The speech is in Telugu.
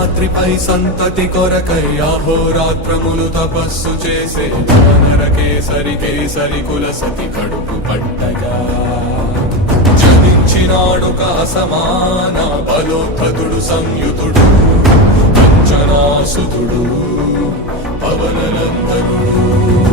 రాత్రిపై సంతతి కొరకై అహోరాత్రములు తపస్సు చేసే వానర కేసరి కుల సతి కడుపు పట్టగా జనించినాడొక అసమాన బలోద్ధతుడు సంయుతుడు అంజనాసుతుడు పవననందనుడు.